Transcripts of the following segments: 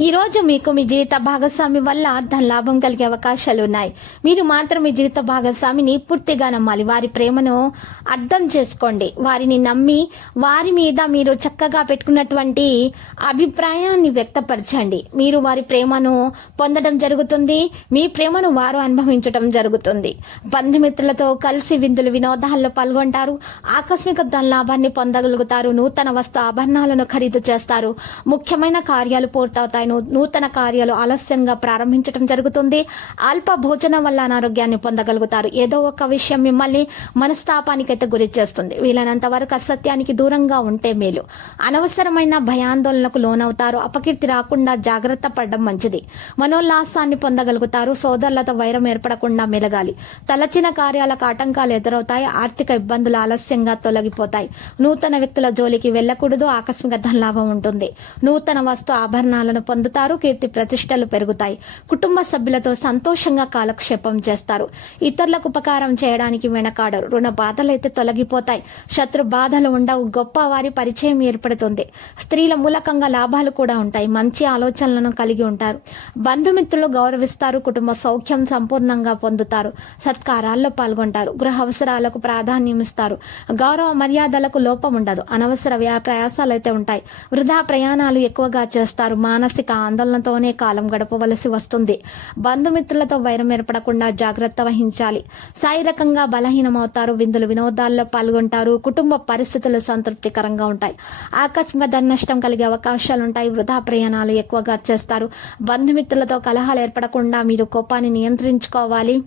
ఈ రోజు మీకు మీ జీవిత భాగస్వామి వల్ల ధన లాభం కలిగే అవకాశాలు ఉన్నాయి. మీరు మాత్రం మీ జీవిత భాగస్వామిని పూర్తిగా నమ్మాలి. వారి ప్రేమను అర్థం చేసుకోండి. వారిని నమ్మి వారి మీద మీరు చక్కగా పెట్టుకున్నటువంటి అభిప్రాయాన్ని వ్యక్తపరచండి. మీరు వారి ప్రేమను పొందడం జరుగుతుంది. మీ ప్రేమను వారు అనుభవించడం జరుగుతుంది. బంధుమిత్రులతో కలిసి విందులు వినోదాల్లో పాల్గొంటారు. ఆకస్మిక ధన లాభాన్ని పొందగలుగుతారు. నూతన వస్తు ఆభరణాలను ఖరీదు చేస్తారు. ముఖ్యమైన కార్యాలు పూర్తవుతాయి. నూతన కార్యాలు ఆలస్యంగా ప్రారంభించడం జరుగుతుంది. అల్ప భోజనం వల్ల అనారోగ్యాన్ని పొందగలుగుతారు. ఏదో ఒక విషయం మిమ్మల్ని మనస్తాపానికైతే గురి చేస్తుంది. వీలైనంత వరకు అసత్యానికి దూరంగా ఉంటే మేలు. అనవసరమైన భయాందోళనకు లోనవుతారు. అపకీర్తి రాకుండా జాగ్రత్త పడడం మంచిది. మనోల్లాసాన్ని పొందగలుగుతారు. సోదరులతో వైరం ఏర్పడకుండా మెలగాలి. తలచిన కార్యాలకు ఆటంకాలు ఎదురవుతాయి. ఆర్థిక ఇబ్బందులు ఆలస్యంగా తొలగిపోతాయి. నూతన వ్యక్తుల జోలికి వెళ్ళకూడదు ఆకస్మిక ధనలాభం ఉంటుంది. నూతన వస్తు ఆభరణాలను పొందుతారు కీర్తి ప్రతిష్టలు పెరుగుతాయి. కుటుంబ సభ్యులతో సంతోషంగా కాలక్షేపం చేస్తారు. ఇతరులకు ఉపకారం చేయడానికి వెనకాడరు. రుణ బాధలైతే తొలగిపోతాయి. శత్రు బాధలు ఉండవు. గొప్ప వారి పరిచయం ఏర్పడుతుంది. స్త్రీల మూలకంగా లాభాలు కూడా ఉంటాయి. మంచి ఆలోచనలను కలిగి ఉంటారు. బంధుమిత్రులు గౌరవిస్తారు. కుటుంబ సౌఖ్యం సంపూర్ణంగా పొందుతారు. సత్కారాల్లో పాల్గొంటారు. గృహ అవసరాలకు ప్రాధాన్యం ఇస్తారు. గౌరవ మర్యాదలకు లోపం ఉండదు. అనవసర వ్యయ ప్రయాసాలు అయితే ఉంటాయి. వృధా ప్రయాణాలు ఎక్కువగా చేస్తారు. మానసిక ఆందోళనతోనే కాలం గడపవలసి వస్తుంది. బంధుమిత్రులతో వైరం ఏర్పడకుండా జాగ్రత్త వహించాలి. శారీరకంగా బలహీనమవుతారు. విందులు వినోదాల్లో పాల్గొంటారు. కుటుంబ పరిస్థితులు సంతృప్తికరంగా ఉంటాయి. ఆకస్మిక ధన నష్టం కలిగే అవకాశాలుంటాయి. వృధా ప్రయాణాలు ఎక్కువగా చేస్తారు. బంధుమిత్రులతో కలహాలు ఏర్పడకుండా మీరు కోపాన్ని నియంత్రించుకోవాలి.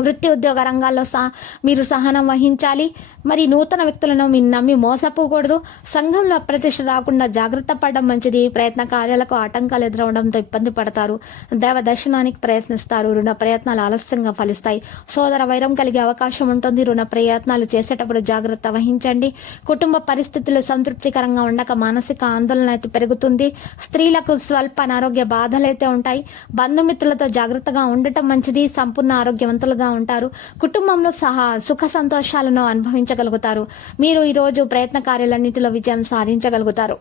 వృత్తి ఉద్యోగ రంగాల్లో సా మీరు సహనం వహించాలి. మరి నూతన వ్యక్తులను మీరు నమ్మి మోసపోకూడదు. సంఘంలో అప్రతిష్ట రాకుండా జాగ్రత్త పడడం మంచిది. ప్రయత్న కార్యాలకు ఆటంకాలు ఎదురవడంతో ఇబ్బంది పడతారు. దేవ దర్శనానికి ప్రయత్నిస్తారు. రుణ ప్రయత్నాలు ఆలస్యంగా ఫలిస్తాయి. సోదర వైరం కలిగే అవకాశం ఉంటుంది. రుణ ప్రయత్నాలు చేసేటప్పుడు జాగ్రత్త వహించండి. కుటుంబ పరిస్థితులు సంతృప్తికరంగా ఉండక మానసిక ఆందోళన అయితే పెరుగుతుంది. స్త్రీలకు స్వల్ప అనారోగ్య బాధలైతే ఉంటాయి. బంధుమిత్రులతో జాగ్రత్తగా ఉండటం మంచిది. సంపూర్ణ ఆరోగ్యవంతులుగా ఉంటారు. కుటుంబంలో సహా సుఖ సంతోషాలను అనుభవించగలుగుతారు. మీరు ఈ రోజు ప్రయత్న కార్యాలన్నింటిలో విజయం సాధించగలుగుతారు.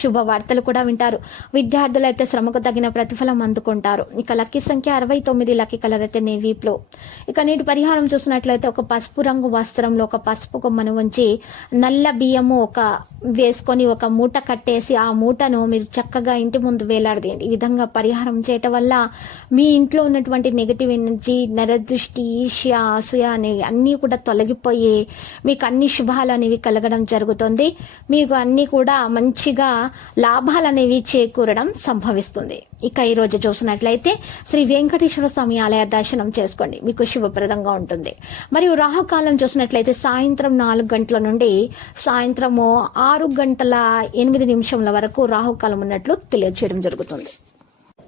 శుభవార్తలు కూడా వింటారు. విద్యార్థులు అయితే శ్రమకు తగిన ప్రతిఫలం అందుకుంటారు. ఇక లక్కీ సంఖ్య అరవై తొమ్మిది లక్కీ కలర్ అయితే నేవీ బ్లూ. ఇక నీటి పరిహారం చూసినట్లయితే ఒక పసుపు రంగు వస్త్రంలో ఒక పసుపు కొమ్మను ఉంచి నల్ల బియ్యము ఒక వేసుకొని ఒక మూట కట్టేసి ఆ మూటను మీరు చక్కగా ఇంటి ముందు వేలాడదీయండి. ఈ విధంగా పరిహారం చేయటం వల్ల మీ ఇంట్లో ఉన్నటువంటి నెగటివ్ ఎనర్జీ నరదృష్టి ఈర్ష్య అసూయ అనేవి అన్నీ కూడా తొలగిపోయి మీకు అన్ని శుభాలు అనేవి కలగడం జరుగుతుంది. మీకు అన్నీ కూడా మంచిగా లాభాలు అనేవి చేకూరడం సంభవిస్తుంది. ఇక ఈ రోజు చూసినట్లయితే శ్రీ వెంకటేశ్వర స్వామి ఆలయ దర్శనం చేసుకోండి. మీకు శుభప్రదంగా ఉంటుంది. మరియు రాహుకాలం చూసినట్లయితే సాయంత్రం నాలుగు గంటల నుండి సాయంత్రము ఆరు గంటల ఎనిమిది నిమిషంల వరకు రాహుకాలం ఉన్నట్లు తెలియజేయడం జరుగుతుంది.